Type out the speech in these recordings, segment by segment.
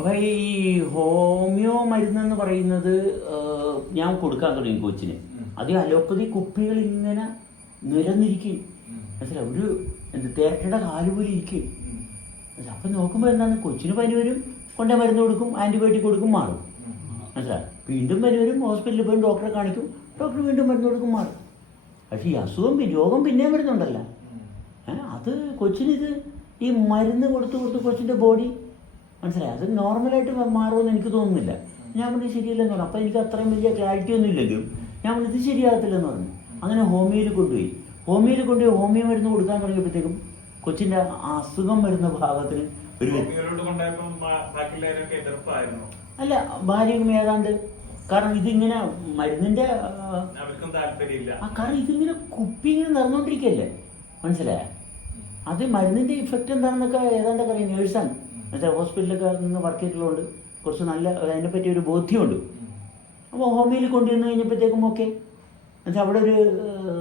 അപ്പൊ ഈ ഹോമിയോ മരുന്നെന്ന് പറയുന്നത് ഞാൻ കൊടുക്കാൻ തുടങ്ങി കൊച്ചിന്. അത് അലോപ്പതി കുപ്പികൾ ഇങ്ങനെ നിരന്നിരിക്കും. മനസ്സിലായി? ഒരു എന്ത് തേട്ടയുടെ കാൽ പോലെ ഇരിക്കും. അപ്പൊ നോക്കുമ്പോൾ എന്താണ്? കൊച്ചിന് പനി വരും കൊണ്ടേ മരുന്ന് കൊടുക്കും ആന്റിബയോട്ടിക് കൊടുക്കും മാറും. മനസ്സിലായി? വീണ്ടും പനി വരും ഹോസ്പിറ്റലിൽ പോയി ഡോക്ടറെ കാണിക്കും ഡോക്ടർ വീണ്ടും മരുന്ന് കൊടുക്കും മാറും. പക്ഷേ ഈ അസുഖം രോഗം പിന്നെയും വരുന്നുണ്ടല്ലോ. അത് അത് കൊച്ചിനിത് ഈ മരുന്ന് കൊടുത്ത് കൊടുത്ത് കൊച്ചിന്റെ ബോഡി മനസ്സിലായി? അത് നോർമലായിട്ട് മാറുമെന്ന് എനിക്ക് തോന്നുന്നില്ല. ഞാൻ പറഞ്ഞു ശരിയല്ലെന്ന് പറഞ്ഞു. അപ്പോൾ എനിക്ക് അത്രയും വലിയ ക്ലാരിറ്റി ഒന്നും ഇല്ലെങ്കിലും ഞാൻ പറഞ്ഞു ഇത് ശരിയാകത്തില്ലെന്ന് പറഞ്ഞു. അങ്ങനെ ഹോമിയോയിൽ കൊണ്ടുപോയി. ഹോമിയോയിൽ കൊണ്ടുപോയി ഹോമിയോ മരുന്ന് കൊടുക്കാൻ തുടങ്ങിയപ്പോഴത്തേക്കും കൊച്ചിന്റെ അസുഖം വരുന്ന ഭാഗത്തിന് ഒരു അല്ല ഭാര്യയും ഏതാണ്ട്. കാരണം ഇതിങ്ങനെ മരുന്നിന്റെ ആ, കാരണം ഇതിങ്ങനെ കുപ്പി ഇങ്ങനെ നടന്നുകൊണ്ടിരിക്കുകയല്ലേ മനസ്സിലായ? അത് മരുന്നിന്റെ ഇഫക്റ്റ് എന്താണെന്നൊക്കെ ഏതാണ്ടൊക്കെ അറിയാം. നേഴ്സാണ്. എന്നുവെച്ചാൽ ഹോസ്പിറ്റലൊക്കെ നിന്ന് വർക്ക് ചെയ്തിട്ടുള്ളതുകൊണ്ട് കുറച്ച് നല്ല അതിനെപ്പറ്റി ഒരു ബോധ്യമുണ്ട്. അപ്പോൾ ഹോമിയിൽ കൊണ്ടുവന്ന് കഴിഞ്ഞപ്പോഴത്തേക്കും ഓക്കെ എന്നുവെച്ചാൽ അവിടെ ഒരു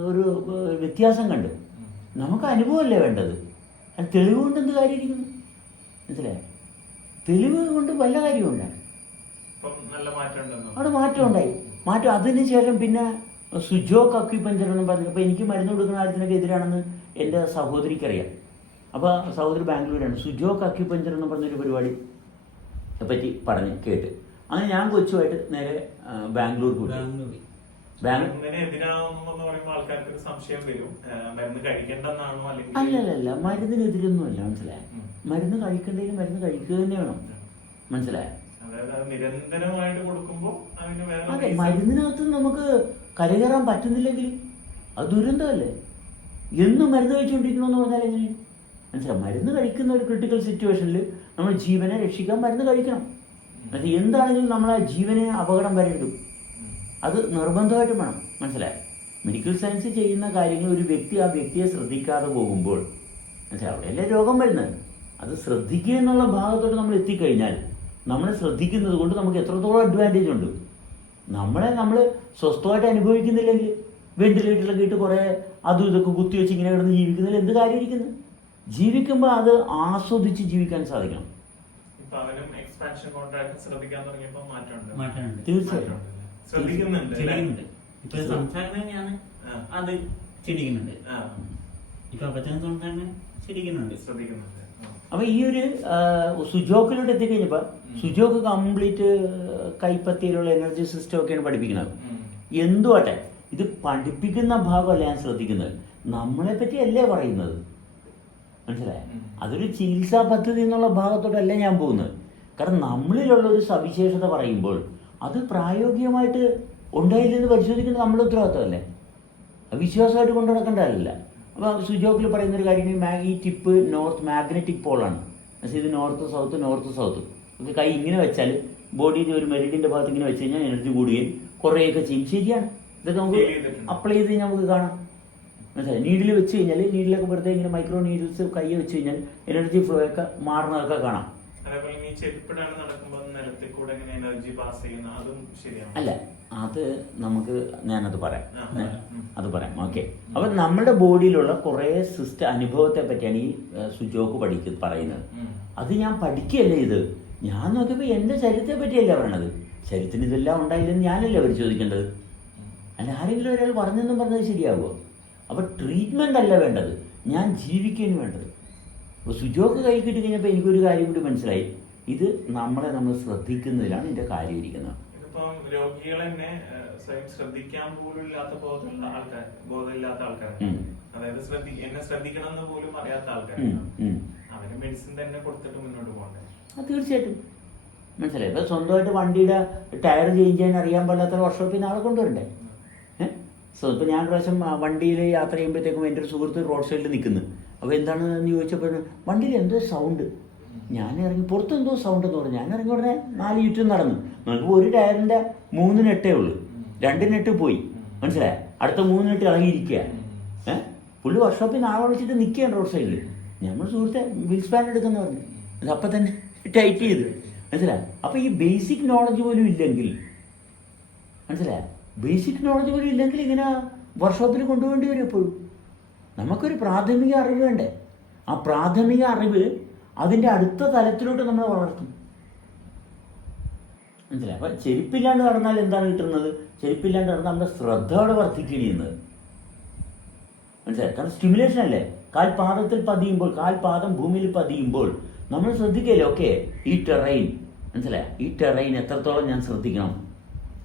ഒരു വ്യത്യാസം കണ്ടു. നമുക്ക് അനുഭവമല്ലേ വേണ്ടത്? അത് തെളിവ് കൊണ്ട് എന്ത് കാര്യമായിരിക്കുന്നു? മനസ്സിലായോ? തെളിവ് കൊണ്ട് വല്ല കാര്യമുണ്ട് ഇപ്പം നല്ല മാറ്റം ഉണ്ടെന്നോ? അവിടെ മാറ്റം ഉണ്ടായി. മാറ്റം അതിന് ശേഷം പിന്നെ സുജോ അക്യുപഞ്ചർ എന്ന് പറഞ്ഞു അപ്പോൾ എനിക്ക് മരുന്ന് കൊടുക്കുന്ന കാര്യത്തിനൊക്കെ എതിരാണെന്ന് എന്റെ സഹോദരിക്കറിയാം. അപ്പോൾ സഹോദരി ബാംഗ്ലൂരാണ്. സുജോക് അക്യുപഞ്ചർ എന്ന് പറഞ്ഞൊരു പരിപാടി പറ്റി പറഞ്ഞ് കേട്ട്. അങ്ങനെ ഞാൻ കൊച്ചുമായിട്ട് നേരെ ബാംഗ്ലൂർ പോയി. അല്ലല്ല മരുന്നിനെതിരൊന്നും അല്ല മനസ്സിലായ. മരുന്ന് കഴിക്കേണ്ടതിന് മരുന്ന് കഴിക്കുക തന്നെ വേണം. മനസ്സിലായ? അത് മരുന്നിനകത്ത് നമുക്ക് കരകയറാൻ പറ്റുന്നില്ലെങ്കിൽ അത് ദുരന്തമല്ലേ? എന്നും മരുന്ന് കഴിച്ചുകൊണ്ടിരിക്കണമെന്ന് പറഞ്ഞാൽ എങ്ങനെയാണ്? മനസ്സിലായി? മരുന്ന് കഴിക്കുന്ന ഒരു ക്രിട്ടിക്കൽ സിറ്റുവേഷനിൽ നമ്മൾ ജീവനെ രക്ഷിക്കാൻ മരുന്ന് കഴിക്കണം. അത് എന്താണെങ്കിലും നമ്മൾ ആ ജീവനെ അപകടം വരരുത് അത് നിർബന്ധമായിട്ട് വേണം. മനസ്സിലായി? മെഡിക്കൽ സയൻസ് ചെയ്യുന്ന കാര്യങ്ങൾ ഒരു വ്യക്തി ആ വ്യക്തിയെ ശ്രദ്ധിക്കാതെ പോകുമ്പോൾ മനസ്സിലായി? അവിടെയല്ലേ രോഗം വരുന്നത്. അത് ശ്രദ്ധിക്കുക എന്നുള്ള ഭാഗത്തോട്ട് നമ്മൾ എത്തിക്കഴിഞ്ഞാൽ നമ്മളെ ശ്രദ്ധിക്കുന്നത് കൊണ്ട് നമുക്ക് എത്രത്തോളം അഡ്വാന്റേജ് ഉണ്ട്. നമ്മളെ നമ്മൾ സ്വസ്ഥമായിട്ട് അനുഭവിക്കുന്നില്ലെങ്കിൽ വെന്റിലേറ്ററിലൊക്കെ ഇട്ട് കുറേ അതും ഇതൊക്കെ കുത്തിവെച്ച് ഇങ്ങനെ കിടന്ന് ജീവിക്കുന്നതിൽ എന്ത് കാര്യമിരിക്കുന്നു ജീവിക്കുമ്പോൾ അത് ആസ്വദിച്ച് ജീവിക്കാൻ സാധിക്കണം. അപ്പൊ. ശ്രദ്ധിക്കുന്നുണ്ട് ഇപ്പൊ അത് ചിരിക്കുന്നുണ്ട്. ഇപ്പൊ ചിരിക്കുന്നുണ്ട്. ശ്രദ്ധിക്കുന്നുണ്ട്. ആ. അപ്പോൾ ഈ ഒരു സുജോക്കിലോട്ട് എത്തിക്കഴിഞ്ഞപ്പോ സുജോക്ക് കംപ്ലീറ്റ് കൈപ്പത്തിയിലുള്ള എനർജി സിസ്റ്റം ഒക്കെയാണ് പഠിപ്പിക്കുന്നത്. എന്തുവാട്ടെ? ഇത് പഠിപ്പിക്കുന്ന ഭാഗമല്ല ഞാൻ ശ്രദ്ധിക്കുന്നത്. നമ്മളെ പറ്റി അല്ലേ പറയുന്നത്? മനസ്സിലായ? അതൊരു ചികിത്സാ പദ്ധതി എന്നുള്ള ഭാഗത്തോട്ടല്ല ഞാൻ പോകുന്നത്. കാരണം നമ്മളിലുള്ള ഒരു സവിശേഷത പറയുമ്പോൾ അത് പ്രായോഗികമായിട്ട് ഉണ്ടായില്ലെന്ന് പരിശോധിക്കുന്നത് നമ്മുടെ ഉത്തരവാദിത്തമല്ലേ? അവിശ്വാസമായിട്ട് വിശ്വാസമായിട്ട് കൊണ്ടു നടക്കേണ്ടതല്ല അപ്പോൾ സുജോക്കിൽ പറയുന്ന ഒരു കാര്യം ഈ ടിപ്പ് നോർത്ത് മാഗ്നറ്റിക് പോളാണ്. പക്ഷേ ഇത് നോർത്ത് സൗത്ത് നോർത്ത് സൗത്ത്. ഇത് കൈ ഇങ്ങനെ വെച്ചാൽ ബോഡിയിൽ ഒരു മെരിഡിന്റെ ഭാഗത്ത് ഇങ്ങനെ വെച്ച് കഴിഞ്ഞാൽ എനർജി കൂടുകയും കുറേയൊക്കെ ചെയ്യും. ശരിയാണ്. ഇതൊക്കെ നമുക്ക് അപ്ലൈ ചെയ്ത് കഴിഞ്ഞാൽ നമുക്ക് കാണാം. മനസ്സിലായി? നീഡിൽ വെച്ച് കഴിഞ്ഞാൽ നീഡിലൊക്കെ വെറുതെ ഇങ്ങനെ മൈക്രോ നീഡിൽസ് കൈ വെച്ച് കഴിഞ്ഞാൽ എനർജി ഫ്ലോ ഒക്കെ മാറുന്നതൊക്കെ കാണാം. അല്ല അത് നമുക്ക് ഞാനത് പറയാം. അത് പറയാം. ഓക്കെ. അപ്പൊ നമ്മുടെ ബോഡിയിലുള്ള കുറേ സിസ്റ്റ അനുഭവത്തെ പറ്റിയാണ് ഈ സുജോക്ക് പഠിക്ക പറയുന്നത്. അത് ഞാൻ പഠിക്കുകയല്ലേ ഇത്? ഞാൻ നോക്കിയപ്പോൾ എന്റെ ശരീരത്തെ പറ്റിയല്ല പറയണത്? ശരീരത്തിന് ഇതെല്ലാം ഉണ്ടായില്ലെന്ന് ഞാനല്ലേ അവർ പരിശോധിക്കേണ്ടത് അല്ല ആരെങ്കിലും ഒരാൾ പറഞ്ഞെന്നും പറഞ്ഞത് ശരിയാവുമോ അപ്പോൾ ട്രീറ്റ്മെന്റ് അല്ല വേണ്ടത്. ഞാൻ ജീവിക്കുകയാണ് വേണ്ടത്. അപ്പോൾ സുജോക്ക് കൈ കിട്ടി കഴിഞ്ഞപ്പോൾ എനിക്കൊരു കാര്യം കൂടി മനസ്സിലായി. ഇത് നമ്മളെ നമ്മൾ ശ്രദ്ധിക്കുന്നതിലാണ് എന്റെ കാര്യം ഇരിക്കുന്നത്. രോഗികൾ തന്നെ സ്വയം ശ്രദ്ധിക്കാൻ പോലും ഇല്ലാത്ത ബോധമുള്ള ആൾക്കാർ ബോധമില്ലാത്ത ആൾക്കാർ. ഉം. അതായത് ശ്രദ്ധി എന്നെ ശ്രദ്ധിക്കണം എന്ന് പോലും അറിയാത്ത ആൾക്കാർ. ഉം, ഉം. അവന് മെഡിസിൻ തന്നെ കൊടുത്തിട്ട് മുന്നോട്ട് പോകണ്ടേ? തീർച്ചയായിട്ടും. മനസ്സിലായി. ഇപ്പൊ സ്വന്തമായിട്ട് വണ്ടിയുടെ ടയർ ചേഞ്ച് ചെയ്യാൻ അറിയാൻ പാടില്ലാത്ത വർക്ക്ഷോപ്പിൽ നാളെ കൊണ്ടുവരണ്ടേ? സോ ഇപ്പോൾ ഞാൻ പ്രാവശ്യം വണ്ടിയിൽ യാത്ര ചെയ്യുമ്പോഴത്തേക്കും എന്റെ ഒരു സുഹൃത്ത് റോഡ് സൈഡിൽ നിൽക്കുന്നു അപ്പോൾ എന്താണ് എന്ന് ചോദിച്ചപ്പോൾ വണ്ടിയിൽ എന്തോ സൗണ്ട് ഞാൻ ഇറങ്ങി പുറത്ത് എന്തോ സൗണ്ട് എന്ന് പറഞ്ഞു. ഞാൻ ഇറങ്ങി ഉടനെ നാല് ചുറ്റും നടന്നു. നമുക്ക് ഒരു ടയറിന്റെ മൂന്ന് നെട്ടേ ഉള്ളൂ. രണ്ട് നെട്ട് പോയി. മനസ്സിലായ? അടുത്ത മൂന്ന് നെട്ട് ഇറങ്ങിയിരിക്കുക ഏഹ് പുള്ളി വർക്ക്ഷോപ്പിൽ നാളെ വിളിച്ചിട്ട് നിൽക്കുകയാണ് റോഡ് സൈഡിൽ നമ്മൾ സുഹൃത്തെ വീൽ സ്പാൻ എടുക്കുന്ന പറഞ്ഞു. അത് അപ്പം തന്നെ ടൈറ്റ് ചെയ്ത്. മനസ്സിലായി? അപ്പോൾ ഈ ബേസിക് നോളജ് പോലും ഇല്ലെങ്കിൽ മനസ്സിലായ? ബേസിക് നോളജ് പോലും ഇല്ലെങ്കിൽ ഇങ്ങനെ വർഷോപ്പിൽ കൊണ്ടുപോകേണ്ടി വരും എപ്പോഴും. നമുക്കൊരു പ്രാഥമിക അറിവ് വേണ്ടേ? ആ പ്രാഥമിക അറിവ് അതിന്റെ അടുത്ത തലത്തിലോട്ട് നമ്മൾ വളർത്തും. മനസ്സിലായി? അപ്പം ചെരുപ്പില്ലാണ്ട് നടന്നാൽ എന്താണ് കിട്ടുന്നത്? ചെരുപ്പില്ലാണ്ട് നടന്നാൽ നമ്മുടെ ശ്രദ്ധ അവിടെ വർദ്ധിക്കുകയാണ് മനസ്സിലായി? കാരണം സ്റ്റിമുലേഷൻ അല്ലേ? കാൽപാദത്തിൽ പതിയുമ്പോൾ കാൽപാദം ഭൂമിയിൽ പതിയുമ്പോൾ നമ്മൾ ശ്രദ്ധിക്കല്ലേ? ഓക്കെ ഈ ടെറൈൻ മനസ്സിലായി? ഈ ടെറൈൻ എത്രത്തോളം ഞാൻ ശ്രദ്ധിക്കണം?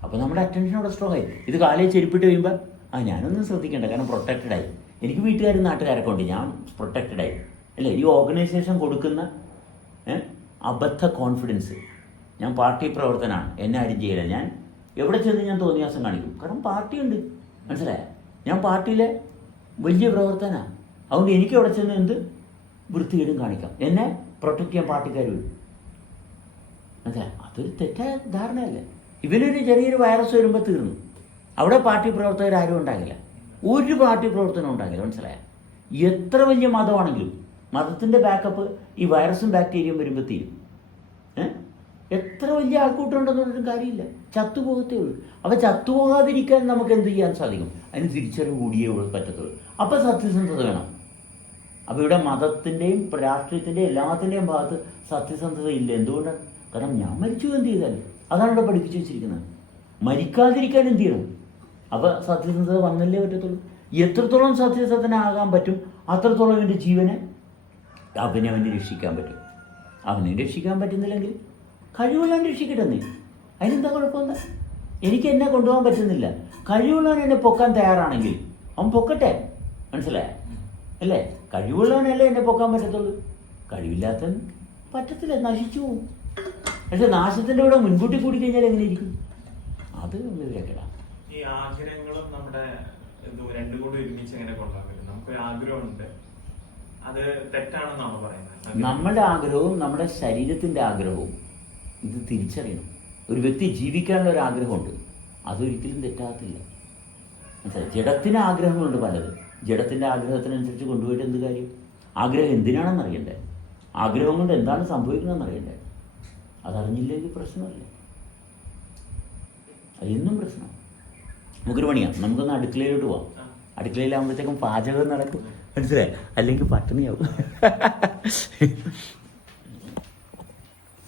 അപ്പോൾ നമ്മുടെ അറ്റൻഷൻ അവിടെ സ്ട്രോങ് ആയി. ഇത് കാലേ ചെരുപ്പിട്ട് കഴിയുമ്പോൾ ആ ഞാനൊന്നും ശ്രദ്ധിക്കേണ്ട കാരണം പ്രൊട്ടക്റ്റഡ് ആയി. എനിക്ക് വീട്ടുകാരും നാട്ടുകാരൊക്കെ ഉണ്ട് ഞാൻ പ്രൊട്ടക്റ്റഡ് ആയി. അല്ലേ? ഈ ഓർഗനൈസേഷൻ കൊടുക്കുന്ന അബദ്ധ കോൺഫിഡൻസ് ഞാൻ പാർട്ടി പ്രവർത്തനമാണ് എന്നെ ആരും ചെയ്യില്ല. ഞാൻ എവിടെ ചെന്ന് ഞാൻ തോന്നിയാസം കാണിക്കും. കാരണം പാർട്ടിയുണ്ട് മനസ്സിലായ? ഞാൻ പാർട്ടിയിലെ വലിയ പ്രവർത്തനമാണ് അതുകൊണ്ട് എനിക്ക് എവിടെ ചെന്ന് എന്ത് വൃത്തികേടും കാണിക്കാം. എന്നെ പ്രൊട്ടക്ട് ചെയ്യാൻ പാർട്ടിക്കാർ വരും മനസ്സിലായ? അതൊരു തെറ്റായ ധാരണയല്ലേ? ഇവനൊരു ചെറിയൊരു വൈറസ് വരുമ്പോൾ തീർന്നു. അവിടെ പാർട്ടി പ്രവർത്തകർ ആരും ഉണ്ടാകില്ല. ഒരു പാർട്ടി പ്രവർത്തനം ഉണ്ടാകില്ല മനസ്സിലായ? എത്ര വലിയ മതമാണെങ്കിലും മതത്തിന്റെ ബാക്കപ്പ് ഈ വൈറസും ബാക്ടീരിയയും വരുമ്പോൾ തീരും. എത്ര വലിയ ആൾക്കൂട്ടം ഉണ്ടെന്ന് പറഞ്ഞിട്ടും കാര്യമില്ല. ചത്തുപോകത്തേ ഉള്ളൂ. അപ്പോൾ ചത്തുപോകാതിരിക്കാൻ നമുക്ക് എന്ത് ചെയ്യാൻ സാധിക്കും? അതിന് തിരിച്ചറിവ് കൂടിയേ ഉള്ളൂ പറ്റത്തുള്ളൂ. അപ്പോൾ സത്യസന്ധത വേണം. അപ്പോൾ ഇവിടെ മതത്തിന്റെയും രാഷ്ട്രീയത്തിന്റെയും എല്ലാത്തിന്റെയും ഭാഗത്ത് സത്യസന്ധത ഇല്ല. എന്തുകൊണ്ടാണ്? കാരണം ഞാൻ മരിച്ചു എന്ത് ചെയ്താൽ അതാണ് ഇവിടെ പഠിപ്പിച്ചു വെച്ചിരിക്കുന്നത്. മരിക്കാതിരിക്കാൻ എന്ത് ചെയ്യണം? അപ്പോൾ സത്യസന്ധത വന്നല്ലേ പറ്റത്തുള്ളൂ. എത്രത്തോളം സത്യസന്ധനാകാൻ പറ്റും അത്രത്തോളം എന്റെ ജീവനെ അവനെ അവനെ രക്ഷിക്കാൻ പറ്റും. അവനെ രക്ഷിക്കാൻ പറ്റുന്നില്ലെങ്കിൽ കഴിവുള്ളവൻ രക്ഷിക്കട്ടെ നീ. അതിനെന്താ കുഴപ്പമെന്താ എനിക്ക് എന്നെ കൊണ്ടുപോകാൻ പറ്റുന്നില്ല. കഴിവുള്ളവൻ എന്നെ പൊക്കാൻ തയ്യാറാണെങ്കിൽ അവൻ പൊക്കട്ടെ. മനസ്സിലായ? അല്ലേ? കഴിവുള്ളവനല്ലേ എന്നെ പൊക്കാൻ പറ്റത്തുള്ളൂ. കഴിവില്ലാത്തവൻ പറ്റത്തില്ല നശിച്ചു പക്ഷെ നാശത്തിന്റെ കൂടെ മുൻകൂട്ടി കൂടി കഴിഞ്ഞാൽ എങ്ങനെ ഇരിക്കും? അത് വിവരക്കെടാ. ഈ ആഗ്രഹങ്ങളും നമ്മുടെ എന്തോ രണ്ടും കൂടി ഒരുമിച്ച് എങ്ങനെ കൊണ്ടുപോകാൻ പറ്റും? നമുക്കൊരു ആഗ്രഹമുണ്ട്. അത് തെറ്റാണെന്നാണ് പറയുന്നത്? നമ്മുടെ ആഗ്രഹവും നമ്മുടെ ശരീരത്തിന്റെ ആഗ്രഹവും ഇത് തിരിച്ചറിയണം. ഒരു വ്യക്തി ജീവിക്കാനുള്ള ഒരു ആഗ്രഹമുണ്ട്. അതൊരിക്കലും തെറ്റാകത്തില്ല. മനസ്സിലായി? ജഡത്തിന് ആഗ്രഹങ്ങളുണ്ട് പലത്. ജഡത്തിന്റെ ആഗ്രഹത്തിനനുസരിച്ച് കൊണ്ടുപോയിട്ട് എന്ത് കാര്യം? ആഗ്രഹം എന്തിനാണെന്ന് അറിയണ്ടേ ആഗ്രഹം കൊണ്ട് എന്താണ് സംഭവിക്കുന്നതെന്ന് അറിയണ്ടേ അതറിഞ്ഞില്ലെങ്കിൽ പ്രശ്നമല്ല? അതെന്നും പ്രശ്നം. നമുക്കൊരു പണിയാം. നമുക്കൊന്ന് അടുക്കളയിലോട്ട് പോവാം. അടുക്കളയിലാകുമ്പോഴത്തേക്കും പാചകം നടക്കും. മനസ്സിലായി? അല്ലെങ്കിൽ പട്ടിണിയാവും.